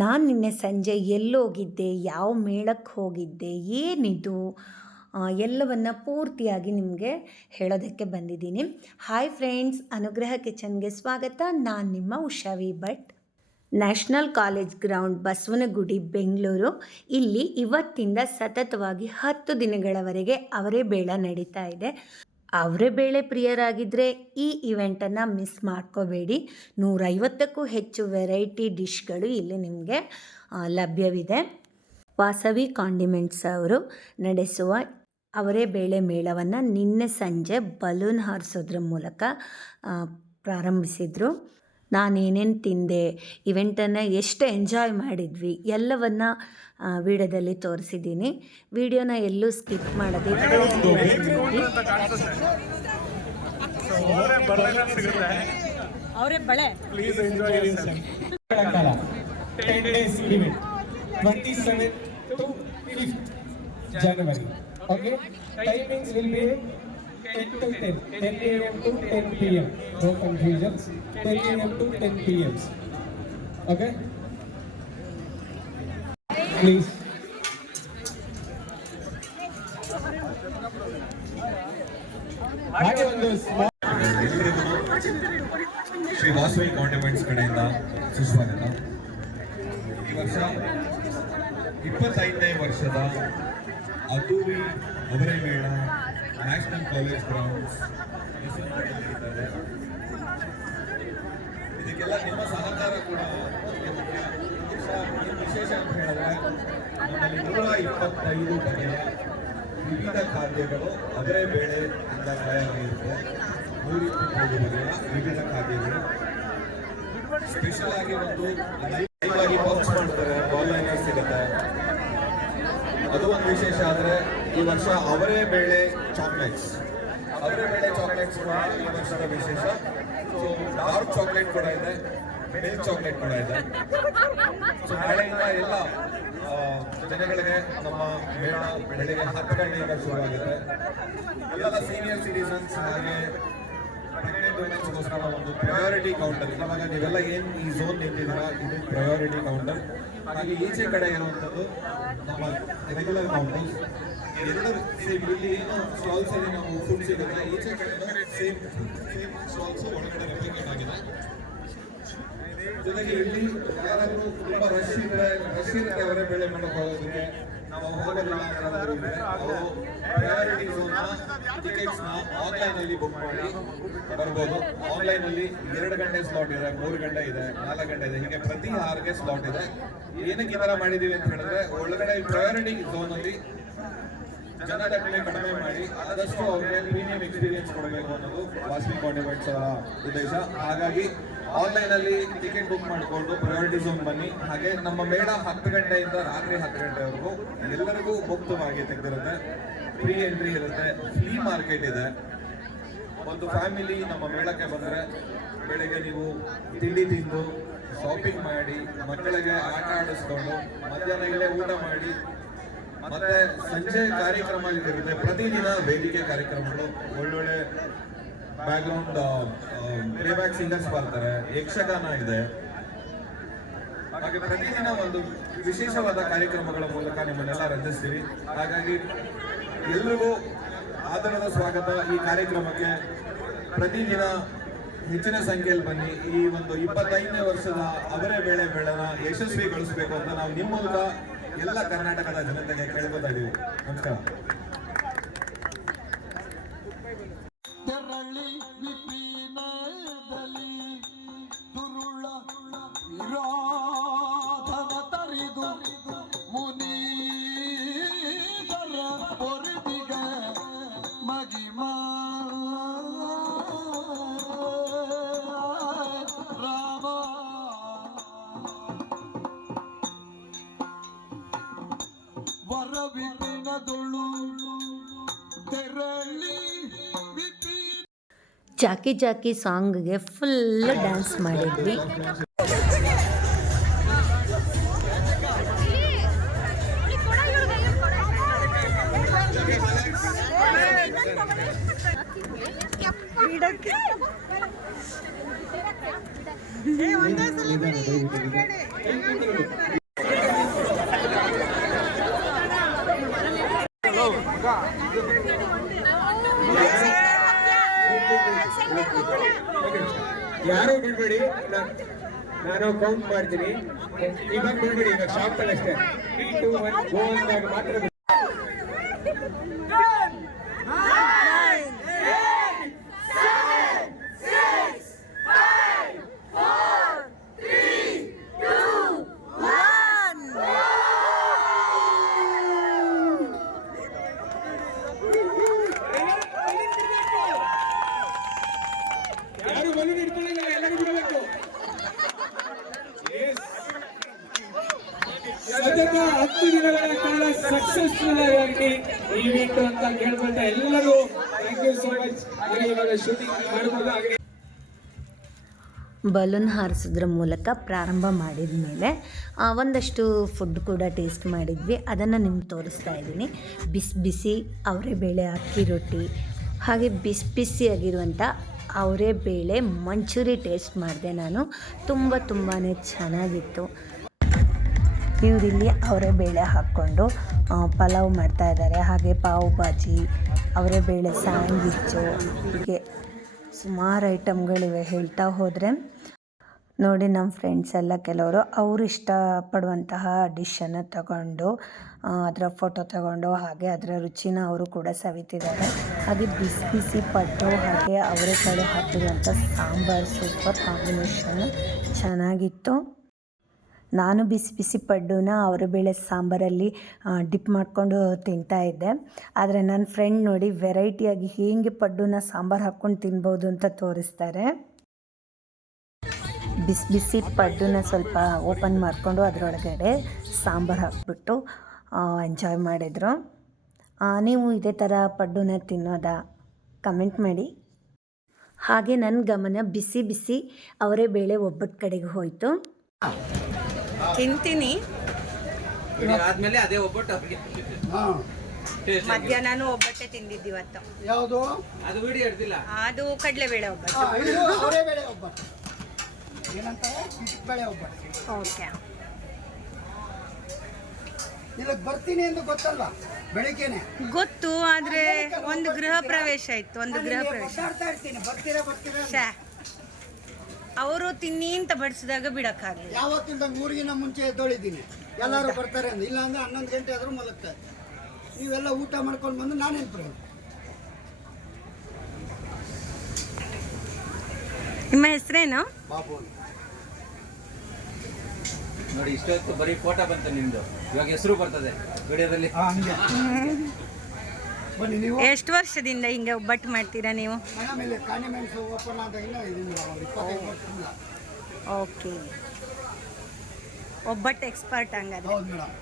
ನಾನು ನಿನ್ನೆ ಸಂಜೆ ಎಲ್ಲೋಗಿದ್ದೆ, ಯಾವ ಮೇಳಕ್ಕೆ ಹೋಗಿದ್ದೆ, ಏನಿದು ಎಲ್ಲವನ್ನು ಪೂರ್ತಿಯಾಗಿ ನಿಮಗೆ ಹೇಳೋದಕ್ಕೆ ಬಂದಿದ್ದೀನಿ. ಹಾಯ್ ಫ್ರೆಂಡ್ಸ್, ಅನುಗ್ರಹ ಕಿಚನ್ಗೆ ಸ್ವಾಗತ. ನಾನು ನಿಮ್ಮ ಉಷಾವಿ Bhat. National college ground, Basavanagudi, Bengaluru. ಇಲ್ಲಿ ಇವತ್ತಿಂದ ಸತತವಾಗಿ 10 ದಿನಗಳವರೆಗೆ ಅವರೇ ಬೇಳ ನಡೀತಾ ಇದೆ. ಅವರೇ ಬೇಳೆ ಪ್ರಿಯರಾಗಿದ್ದರೆ ಈ ಇವೆಂಟನ್ನು ಮಿಸ್ ಮಾಡ್ಕೋಬೇಡಿ. 150ಕ್ಕೂ ಹೆಚ್ಚು ವೆರೈಟಿ ಡಿಶ್ಗಳು ಇಲ್ಲಿ ನಿಮಗೆ ಲಭ್ಯವಿದೆ. ವಾಸವಿ ಕಾಂಡಿಮೆಂಟ್ಸ್ ಅವರು ನಡೆಸುವ ಅವರೇ ಬೇಳೆ ಮೇಳವನ್ನು ನಿನ್ನೆ ಸಂಜೆ ಬಲೂನ್ ಹಾರಿಸೋದ್ರ ಮೂಲಕ ಪ್ರಾರಂಭಿಸಿದರು. ನಾನೇನೇನು ತಿಂದೆ, ಇವೆಂಟನ್ನು ಎಷ್ಟು ಎಂಜಾಯ್ ಮಾಡಿದ್ವಿ ಎಲ್ಲವನ್ನು ವಿಡಿಯೋದಲ್ಲಿ ತೋರಿಸಿದ್ದೀನಿ. ವಿಡಿಯೋನ ಎಲ್ಲೂ ಸ್ಕಿಪ್ ಮಾಡದೆ ಅವರೇ ಬಳೆ please enjoy 10 days event 27th to 5th January. Okay, timings will be 10 to 10 a.m. to 10 p.m. No confusions. 10 a.m. to 10 p.m. Okay, please. ಹಾಗೆ ಒಂದು ಶ್ರೀ ವಾಸವಿ ಕಾಂಡಿಮೆಂಟ್ಸ್ ಕಡೆಯಿಂದ ಸುಸ್ವಾಗತ. ಈ ವರ್ಷ 25ನೇ ವರ್ಷದ ಅದ್ದೂರಿ ಅವರೇ ಮೇಳ ನ್ಯಾಷನಲ್ ಕಾಲೇಜ್ ಗ್ರೌಂಡ್ಸ್ ನಡೀತಾರೆ. ಇದಕ್ಕೆಲ್ಲ ನಿಮ್ಮ ಸಹಕಾರ ಕೂಡ ವಿಶೇಷ ಅಂತ ಹೇಳಿದ್ರೆ ನಮ್ಮಲ್ಲಿ 125 ಬಗೆಯ ವಿವಿಧ ಖಾದ್ಯಗಳು ಅವರೇ ಬೇಳೆಯಿಂದ ತಯಾರಾಗಿರುತ್ತೆ. 125 ಬಗೆಯ ವಿವಿಧ ಖಾದ್ಯಗಳು ಸ್ಪೆಷಲ್ ಆಗಿ ಒಂದು ಲೈವ್ ಆಗಿ ಬಾಕ್ಸ್ ಮಾಡ್ತಾರೆ, ಆನ್ಲೈನ್ ಸಿಗುತ್ತೆ. ಅದು ಒಂದು ವಿಶೇಷ. ಆದರೆ ಈ ವರ್ಷ ಅವರೇ ಬೇಳೆ ಚಾಕ್ಲೇಟ್ಸ್ ಕೂಡ ಈ ವರ್ಷದ ವಿಶೇಷ. ಸೊ ಡಾರ್ಕ್ ಚಾಕ್ಲೇಟ್ ಕೂಡ ಇದೆ, ಮಿಲ್ಕ್ ಚಾಕ್ಲೇಟ್ ಕೂಡ ಇದೆ. ಸೊ ನಾಳೆಯಿಂದ ಎಲ್ಲ ಜನಗಳಿಗೆ ನಮ್ಮ ಮೇಳ ಬೆಳಿಗ್ಗೆ 10 ಗಂಟೆಯಿಂದ ಶುರುವಾಗುತ್ತೆ. ಎಲ್ಲ ಸೀನಿಯರ್ ಸಿಟಿಸನ್ಸ್ ಹಾಗೆ ಪ್ರೆಗ್ನೆಂಟ್ ವುಮೆನ್ಸ್ಗೋಸ್ಕರ ಒಂದು ಪ್ರಯಾರಿಟಿ ಕೌಂಟರ್. ಇವಾಗ ನೀವೆಲ್ಲ ಏನು ಈ ಝೋನ್ ನಿಂತಿದ್ದೀರಾ, ಇದು ಪ್ರಯಾರಿಟಿ ಕೌಂಟರ್. ಹಾಗೆ ಈಚೆ ಕಡೆ ಇರುವಂಥದ್ದು ನಮ್ಮ ರೆಗ್ಯುಲರ್ ಕೌಂಟರ್ಸ್. ಎಲ್ಲರೂ ಸೇಮ್. ಇಲ್ಲಿ ಏನು ಸ್ಟಾಲ್ಸ್ ಅಲ್ಲಿ ನಾವು ಫುಡ್ ಸಿಗುತ್ತೆ, ಈಚೆ ಕಡೆ ಸೇಮ್ ಸ್ಟಾಲ್ಸ್ ಒಳಗಡೆ ರೆಪ್ಲಿಕೇಟ್ ಆಗಿದೆ. ಜೊತೆಗೆ ಇಲ್ಲಿ ಯಾರಾದರೂ ತುಂಬಾ ರಶ್ ಇರುತ್ತೆ ಅವರೇ ಬೇಳೆ ಮಾಡಕ್ಕೆ ಹೋಗೋದಕ್ಕೆ ನಾವು ಹೋಗೋದಿಲ್ಲ ಯಾರಾದರೂ ಇದ್ರೆ ಅವರು ಪ್ರಯಾರಿಟಿ ಝೋನ್ನ ಟಿಕೆಟ್ಸ್ನ ಆನ್ಲೈನ್ ಅಲ್ಲಿ ಬುಕ್ ಮಾಡಿ ಬರ್ಬೋದು. ಆನ್ಲೈನ್ ಅಲ್ಲಿ 2 ಗಂಟೆ ಸ್ಲಾಟ್ ಇದೆ, 3 ಗಂಟೆ ಇದೆ, 4 ಗಂಟೆ ಇದೆ, ಹೀಗೆ ಪ್ರತಿ 6ಗೆ ಸ್ಲಾಟ್ ಇದೆ. ಏನಕ್ಕೆ ಈ ಥರ ಮಾಡಿದ್ದೀವಿ ಅಂತ ಹೇಳಿದ್ರೆ ಒಳಗಡೆ ಪ್ರಯಾರಿಟಿ ಝೋನ್ ಅಲ್ಲಿ ಜನದಟ್ಟಣೆ ಕಡಿಮೆ ಮಾಡಿ ಆದಷ್ಟು ಅವ್ರಿಗೆ ಪ್ರೀಮಿಯಂ ಎಕ್ಸ್ಪೀರಿಯನ್ಸ್ ಕೊಡಬೇಕು ಅನ್ನೋದು ವಾಸವಿ ಕಾಂಡಿಮೆಂಟ್ಸ್ ಅವರ ಉದ್ದೇಶ. ಹಾಗಾಗಿ ಆನ್ಲೈನ್ ಅಲ್ಲಿ ಟಿಕೆಟ್ ಬುಕ್ ಮಾಡಿಕೊಂಡು ಪ್ರಯಾರಿಟಿ ಝೋನ್ ಬನ್ನಿ. ಹಾಗೆ ನಮ್ಮ ಮೇಳ 10 ಗಂಟೆಯಿಂದ ರಾತ್ರಿ 10 ಗಂಟೆವರೆಗೂ ಎಲ್ಲರಿಗೂ ಮುಕ್ತವಾಗಿ ತೆಗೆದಿರುತ್ತೆ. ಫ್ರೀ ಎಂಟ್ರಿ ಇರುತ್ತೆ. ಫ್ಲೀ ಮಾರ್ಕೆಟ್ ಇದೆ. ಒಂದು ಫ್ಯಾಮಿಲಿ ನಮ್ಮ ಮೇಳಕ್ಕೆ ಬಂದರೆ ಬೆಳಗ್ಗೆ ನೀವು ತಿಂಡಿ ತಿಂದು ಶಾಪಿಂಗ್ ಮಾಡಿ ಮಕ್ಕಳಿಗೆ ಆಟ ಆಡಿಸ್ಕೊಂಡು ಮಧ್ಯಾಹ್ನ ಇಲ್ಲೇ ಊಟ ಮಾಡಿ ಮತ್ತೆ ಸಂಜೆ ಕಾರ್ಯಕ್ರಮ ಇರುತ್ತೆ. ಪ್ರತಿದಿನ ವೇದಿಕೆ ಕಾರ್ಯಕ್ರಮಗಳು, ಒಳ್ಳೊಳ್ಳೆ ಬ್ಯಾಕ್ಗ್ರೌಂಡ್ ಪ್ಲೇಬ್ಯಾಕ್ ಸಿಂಗರ್ಸ್ ಬರ್ತಾರೆ, ಯಕ್ಷಗಾನ ಇದೆ. ಹಾಗೆ ಪ್ರತಿದಿನ ಒಂದು ವಿಶೇಷವಾದ ಕಾರ್ಯಕ್ರಮಗಳ ಮೂಲಕ ನಿಮ್ಮನ್ನೆಲ್ಲ ರಂಜಿಸ್ತೀವಿ. ಹಾಗಾಗಿ ಎಲ್ರಿಗೂ ಆದರದ ಸ್ವಾಗತ. ಈ ಕಾರ್ಯಕ್ರಮಕ್ಕೆ ಪ್ರತಿದಿನ ಹೆಚ್ಚಿನ ಸಂಖ್ಯೆಯಲ್ಲಿ ಬನ್ನಿ. ಈ ಒಂದು 25ನೇ ವರ್ಷದ ಅವರೇ ಬೇಳೆ ಮೇಳನ ಯಶಸ್ವಿಗೊಳಿಸಬೇಕು ಅಂತ ನಾವು ನಿಮ್ಮ ಮೂಲಕ ಎಲ್ಲ ಕರ್ನಾಟಕದ ಜನತೆಗೆ ಕೇಳ್ಕೊತಾ ಇದೀವಿ. ನಮಸ್ಕಾರ. ಜಾಕಿ ಜಾಕಿ ಸಾಂಗ್ಗೆ ಫುಲ್ ಡ್ಯಾನ್ಸ್ ಮಾಡಿದ್ವಿ. ಯಾರು ಬಿಡ್ಬೇಡಿ, ನಾನು ಕೌಂಟ್ ಮಾಡ್ತೀನಿ. ಇವಾಗ ಬಿಡ್ಬೇಡಿ, ಇವಾಗ ಶಾಪ್ ಅಲ್ಲಿ ಅಷ್ಟೇ 3, 2, 1 ಗೋ ಅಂದಾಗ ಮಾತ್ರ ಬಿಡಿ. ಯಾರು ಬಲೂನ್ ಇಟ್ಕೊಳ್ಳಲ್ಲ, ಎಲ್ಲರೂ ಬಿಡಬೇಕು. ಸತತ 10 ದಿನಗಳ ಕಾಲ ಸಕ್ಸಸ್ಫುಲ್ ಆಗಿ ಈವೆಂಟ್ ಅಂತ ಕೇಳ್ಕೊಂತ ಎಲ್ಲರೂ ಥ್ಯಾಂಕ್ ಯು ಸೋ ಮಚ್. ಇವಾಗ ಶೂಟಿಂಗ್ ಮಾಡ್ಬೋದು. ಹಾಗೆ ಬಲೂನ್ ಹಾರಿಸೋದ್ರ ಮೂಲಕ ಪ್ರಾರಂಭ ಮಾಡಿದ ಮೇಲೆ ಒಂದಷ್ಟು ಫುಡ್ ಕೂಡ ಟೇಸ್ಟ್ ಮಾಡಿದ್ವಿ. ಅದನ್ನು ನಿಮ್ಗೆ ತೋರಿಸ್ತಾ ಇದ್ದೀನಿ. ಬಿಸಿ ಬಿಸಿ ಅವರೆಬೇಳೆ ಅಕ್ಕಿ ರೊಟ್ಟಿ, ಹಾಗೆ ಬಿಸಿ ಬಿಸಿಯಾಗಿರುವಂಥ ಅವರೆಬೇಳೆ ಮಂಚೂರಿ ಟೇಸ್ಟ್ ಮಾಡಿದೆ ನಾನು. ತುಂಬಾ ಚೆನ್ನಾಗಿತ್ತು. ಇವರಿಲ್ಲಿ ಅವರೆಬೇಳೆ ಹಾಕ್ಕೊಂಡು ಪಲಾವ್ ಮಾಡ್ತಾ ಇದ್ದಾರೆ. ಹಾಗೆ ಪಾವ್ ಭಾಜಿ, ಅವರೆಬೇಳೆ ಸ್ಯಾಂಡ್ವಿಚ್ಚು, ಹೀಗೆ ಸುಮಾರು ಐಟಮ್ಗಳಿವೆ ಹೇಳ್ತಾ ಹೋದರೆ. ನೋಡಿ, ನಮ್ಮ ಫ್ರೆಂಡ್ಸ್ ಎಲ್ಲ ಕೆಲವರು ಅವರು ಇಷ್ಟಪಡುವಂತಹ ಡಿಶನ್ನು ತಗೊಂಡು ಅದರ ಫೋಟೋ ತಗೊಂಡು ಹಾಗೆ ಅದರ ರುಚಿನ ಅವರು ಕೂಡ ಸವಿತಿದ್ದಾರೆ. ಹಾಗೆ ಬಿಸಿ ಬಿಸಿ ಪಡ್ಡು ಹಾಗೆ ಅವರೆಕಾಳು ಹಾಕಿರುವಂಥ ಸಾಂಬಾರು ಸೂಪರ್ ಕಾಂಬಿನೇಷನ್ ಚೆನ್ನಾಗಿತ್ತು. ನಾನು ಬಿಸಿ ಬಿಸಿ ಪಡ್ಡುನ ಅವರೆಬೇಳೆ ಸಾಂಬಾರಲ್ಲಿ ಡಿಪ್ ಮಾಡಿಕೊಂಡು ತಿಂತಾಯಿದ್ದೆ. ಆದರೆ ನನ್ನ ಫ್ರೆಂಡ್ ನೋಡಿ ವೆರೈಟಿಯಾಗಿ ಹೇಗೆ ಪಡ್ಡುನ ಸಾಂಬಾರು ಹಾಕ್ಕೊಂಡು ತಿನ್ಬೋದು ಅಂತ ತೋರಿಸ್ತಾರೆ. ಬಿಸಿ ಬಿಸಿ ಪಡ್ಡುನ ಸ್ವಲ್ಪ ಓಪನ್ ಮಾಡಿಕೊಂಡು ಅದರೊಳಗಡೆ ಸಾಂಬಾರು ಹಾಕ್ಬಿಟ್ಟು ಎಂಜಾಯ್ ಮಾಡಿದರು. ನೀವು ಇದೇ ಥರ ಪಡ್ಡುನ ತಿನ್ನೋದಾ? ಕಮೆಂಟ್ ಮಾಡಿ. ಹಾಗೆ ನನ್ನ ಗಮನ ಬಿಸಿ ಬಿಸಿ ಅವರೆಬೇಳೆ ಒಬ್ಬಟ್ಟು ಕಡೆಗೆ ಹೋಯಿತು. ತಿಂತೀನಿ. ಆದ್ಮೇಲೆ ಅದೇ ಒಬ್ಬಟ್ಟು ಮಧ್ಯಾಹ್ನ ಒಬ್ಬಟ್ಟೆ ತಿಂದಿದ್ದು ಇವತ್ತು. ಯಾವುದು ಅದು ವಿಡಿಯೋ ಹಿಡ್ದಿಲ್ಲ. ಅದು ಕಡಲೆಬೇಳೆ ಒಬ್ಬಟ್ಟು. ಅವರೆಬೇಳೆ ಒಬ್ಬಟ್ಟು ಏನಂತಾರೆ, ಬೇಳೆ ಒಬ್ಬಟ್ಟು. ಓಕೆ, ನಿನಗೆ ಬರ್ತೀನಿ ಎಂದು ಗೊತ್ತಲ್ವಾ? ಬೆಳಿಗ್ಗೆನೆ ಗೊತ್ತು, ಆದರೆ ಒಂದು ಗೃಹ ಪ್ರವೇಶ ಇತ್ತು. ಒಂದು ಗೃಹ ಪ್ರವೇಶ ಮಾತಾಡ್ತಾ ಇರ್ತೀನಿ, ಬರ್ತೀರಾ ಶ್ಯಾ ಅವರು ತಿನ್ನಿ ಅಂತ ಬಡಿಸಿದಾಗ ಬಿಡಕ್ಕಾಗಲಿ. ಯಾವತ್ತಿಂದ ಊರಿಗಿನ ಮುಂಚೆ ಎದ್ದೊಳಿದ್ದೀನಿ, ಎಲ್ಲರೂ ಬರ್ತಾರೆ ಅಂತ. ಇಲ್ಲಾಂದ್ರೆ 11 ಗಂಟೆ ಆದರೂ ಮಲಗ್ತಾರೆ. ನೀವೆಲ್ಲ ಊಟ ಮಾಡ್ಕೊಂಡು ಬಂದು ನಾನೇನು ಬರೋದು. ನಿಮ್ಮ ಹೆಸರೇನು? ಬಾಬು ನೋಡಿ, ಇಷ್ಟೊತ್ತು ಬರೀ ಫೋಟೋ ಬಂತು ನಿಮ್ದು, ಇವಾಗ ಹೆಸರು ಬರ್ತದೆ ವಿಡಿಯೋದಲ್ಲಿ. ಬನ್ನಿ ನೀವು. ಎಷ್ಟು ವರ್ಷದಿಂದ ಹಿಂಗೆ ಒಬ್ಬಟ್ಟು ಮಾಡ್ತೀರಾ ನೀವು? ಮನೆ ಮೇಲೆ ಕಾಂಡಿಮೆಂಟ್ಸ್ ಓಪನ್ ಆದ ಇನ್ನೂ ಇದೀನಿ, 25 ವರ್ಷದಿಂದ. ಓಕೆ, ಒಬ್ಬಟ್ಟು ಎಕ್ಸ್ಪರ್ಟ್ ಹಂಗಾದ್ರೆ. ಹೌದು ಮೇಡಮ್.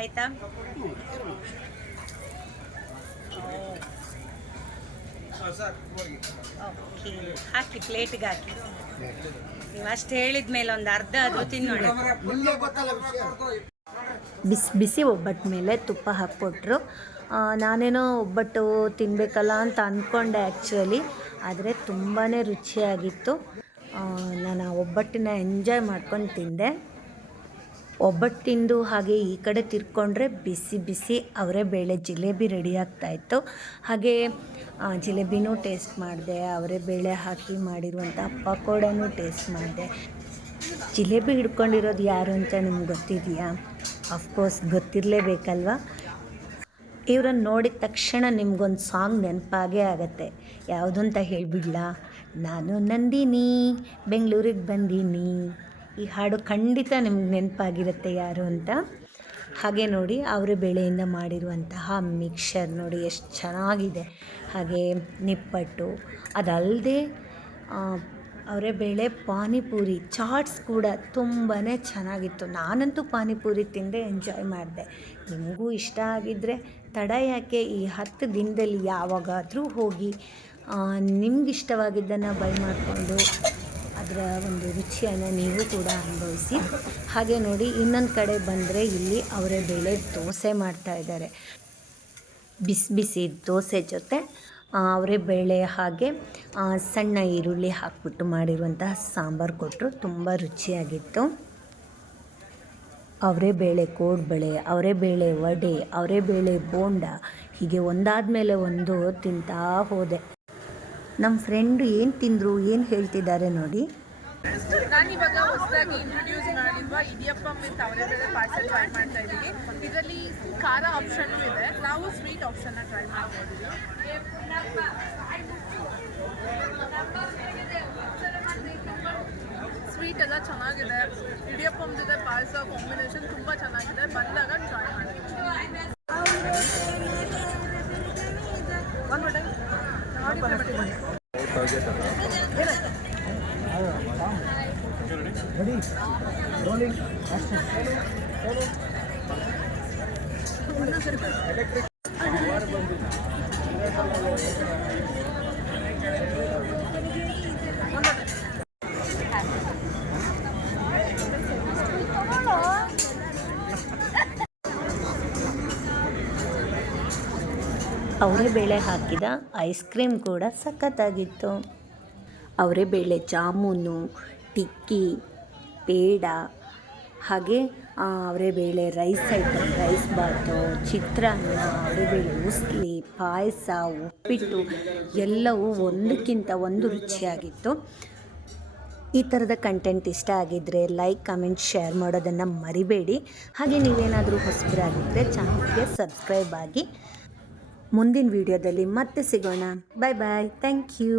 ಆಯ್ತಾ? ಓಕೆ, ಹಾಕಿ ಪ್ಲೇಟ್ಗೆ ಹಾಕಿ. ನೀವು ಅಷ್ಟು ಹೇಳಿದ ಮೇಲೆ ಒಂದು ಅರ್ಧ ಆದರೂ ತಿನ್ನೋಣ. ನಿಮಗೆ ಗೊತ್ತಲ್ಲ ವಿಷಯ. ಬಿಸಿ ಬಿಸಿ ಒಬ್ಬಟ್ಟು ಮೇಲೆ ತುಪ್ಪ ಹಾಕ್ಕೊಟ್ರು. ನಾನೇನೋ ಒಬ್ಬಟ್ಟು ತಿನ್ನಬೇಕಲ್ಲ ಅಂತ ಅಂದ್ಕೊಂಡೆ ಆ್ಯಕ್ಚುಲಿ, ಆದರೆ ತುಂಬಾ ರುಚಿಯಾಗಿತ್ತು. ನಾನು ಆ ಒಬ್ಬಟ್ಟನ್ನ ಎಂಜಾಯ್ ಮಾಡ್ಕೊಂಡು ತಿಂದೆ. ಒಬ್ಬಟ್ಟು ತಿಂದು ಹಾಗೆ ಈ ಕಡೆ ತಿರ್ಕೊಂಡ್ರೆ ಬಿಸಿ ಬಿಸಿ ಅವರೆಬೇಳೆ ಜಿಲೇಬಿ ರೆಡಿ ಆಗ್ತಾಯಿತ್ತು. ಹಾಗೆ ಜಿಲೇಬಿನೂ ಟೇಸ್ಟ್ ಮಾಡಿದೆ, ಅವರೆಬೇಳೆ ಹಾಕಿ ಮಾಡಿರುವಂಥ ಪಕೋಡನೂ ಟೇಸ್ಟ್ ಮಾಡಿದೆ. ಜಿಲೇಬಿ ಹಿಡ್ಕೊಂಡಿರೋದು ಯಾರು ಅಂತ ನಿಮ್ಗೆ ಗೊತ್ತಿದೆಯಾ? ಅಫ್ಕೋರ್ಸ್ ಗೊತ್ತಿರಲೇಬೇಕಲ್ವ. ಇವ್ರನ್ನ ನೋಡಿದ ತಕ್ಷಣ ನಿಮ್ಗೊಂದು ಸಾಂಗ್ ನೆನಪಾಗೇ ಆಗುತ್ತೆ. ಯಾವುದು ಅಂತ ಹೇಳಿಬಿಡ್ಲಾ? ನಾನು ನಂದಿನಿ, ಬೆಂಗಳೂರಿಗೆ ಬಂದೀನಿ. ಈ ಹಾಡು ಖಂಡಿತ ನಿಮ್ಗೆ ನೆನಪಾಗಿರುತ್ತೆ ಯಾರು ಅಂತ. ಹಾಗೆ ನೋಡಿ, ಅವರೆಬೇಳೆಯಿಂದ ಮಾಡಿರುವಂತಹ ಮಿಕ್ಸರ್ ನೋಡಿ ಎಷ್ಟು ಚೆನ್ನಾಗಿದೆ. ಹಾಗೆ ನಿಪ್ಪಟ್ಟು, ಅದಲ್ಲದೆ ಅವರೆಬೇಳೆ ಪಾನಿಪೂರಿ, ಚಾಟ್ಸ್ ಕೂಡ ತುಂಬಾ ಚೆನ್ನಾಗಿತ್ತು. ನಾನಂತೂ ಪಾನಿಪೂರಿ ತಿಂದೆ, ಎಂಜಾಯ್ ಮಾಡಿದೆ. ನಿಮಗೂ ಇಷ್ಟ ಆಗಿದ್ದರೆ ತಡ ಯಾಕೆ, ಈ 10 ದಿನದಲ್ಲಿ ಯಾವಾಗಾದರೂ ಹೋಗಿ ನಿಮಗಿಷ್ಟವಾಗಿದ್ದನ್ನು ಬೈ ಮಾಡಿಕೊಂಡು ಅದರ ಒಂದು ರುಚಿಯನ್ನು ನೀವು ಕೂಡ ಅನುಭವಿಸಿ. ಹಾಗೆ ನೋಡಿ, ಇನ್ನೊಂದು ಕಡೆ ಬಂದರೆ ಇಲ್ಲಿ ಅವರೆಬೇಳೆ ದೋಸೆ ಮಾಡ್ತಾಯಿದ್ದಾರೆ. ಬಿಸಿ ಬಿಸಿ ದೋಸೆ ಜೊತೆ ಅವರೆಬೇಳೆ ಹಾಗೆ ಸಣ್ಣ ಈರುಳ್ಳಿ ಹಾಕ್ಬಿಟ್ಟು ಮಾಡಿರುವಂತಹ ಸಾಂಬಾರು ಕೊಟ್ಟರು. ತುಂಬ ರುಚಿಯಾಗಿತ್ತು. ಅವರೆಬೇಳೆ ಕೋಡ್ಬಳೆ, ಅವರೆಬೇಳೆ ವಡೆ, ಅವರೆಬೇಳೆ ಬೋಂಡ, ಹೀಗೆ ಒಂದಾದ ಮೇಲೆ ಒಂದು ತಿಂತಾ ಹೋದೆ. ನಮ್ಮ ಫ್ರೆಂಡು ಏನು ತಿಂದರು, ಏನು ಹೇಳ್ತಿದ್ದಾರೆ ನೋಡಿ. ನಾನಿವಾಗ ಹೊಸದಾಗಿ ಇಂಟ್ರೊಡ್ಯೂಸ್ ಮಾಡಿರುವ ಇಡಿಯಪ್ಪಂ ವಿತ್ ಅವರೆಬೇಳೆ ಪಾಯಸ ಟ್ರೈ ಮಾಡ್ತಾ ಇದ್ದೀವಿ. ಇದರಲ್ಲಿ ಖಾರ ಆಪ್ಷನ್ನು ಇದೆ, ನಾವು ಸ್ವೀಟ್ ಆಪ್ಷನ್ನ ಟ್ರೈ ಮಾಡ್ತಾ ಇದ್ದೀವಿ. ಸ್ವೀಟ್ ಎಲ್ಲ ಚೆನ್ನಾಗಿದೆ, ಇಡಿಯಪ್ಪಂ ಜೊತೆ ಪಾಯಸ ಕಾಂಬಿನೇಷನ್ ತುಂಬ ಚೆನ್ನಾಗಿದೆ. ಬಂದಾಗ ಟ್ರೈ ಮಾಡಿ. ಅವರೆಬೇಳೆ ಹಾಕಿದ ಐಸ್ ಕ್ರೀಮ್ ಕೂಡ ಸಖತ್ತಾಗಿತ್ತು. ಅವರೆಬೇಳೆ ಜಾಮೂನು, ಟಿಕ್ಕಿ, ಪೇಡ, ಹಾಗೆ ಅವರೆಬೇಳೆ ರೈಸ್ ಐಟಮ್, ರೈಸ್ ಬಾತು, ಚಿತ್ರಾನ್ನ, ಅವರೆಬೇಳೆ ಉಸ್ಲಿ, ಪಾಯಸ, ಉಪ್ಪಿಟ್ಟು ಎಲ್ಲವೂ ಒಂದಕ್ಕಿಂತ ಒಂದು ರುಚಿಯಾಗಿತ್ತು. ಈ ಥರದ ಕಂಟೆಂಟ್ ಇಷ್ಟ ಆಗಿದ್ದರೆ ಲೈಕ್, ಕಮೆಂಟ್, ಶೇರ್ ಮಾಡೋದನ್ನು ಮರಿಬೇಡಿ. ಹಾಗೆ ನೀವೇನಾದರೂ ಹೊಸಬರಾಗಿದ್ದರೆ ಚಾನಲ್ಗೆ ಸಬ್ಸ್ಕ್ರೈಬ್ ಆಗಿ. ಮುಂದಿನ ವಿಡಿಯೋದಲ್ಲಿ ಮತ್ತೆ ಸಿಗೋಣ. Bye bye. Thank you.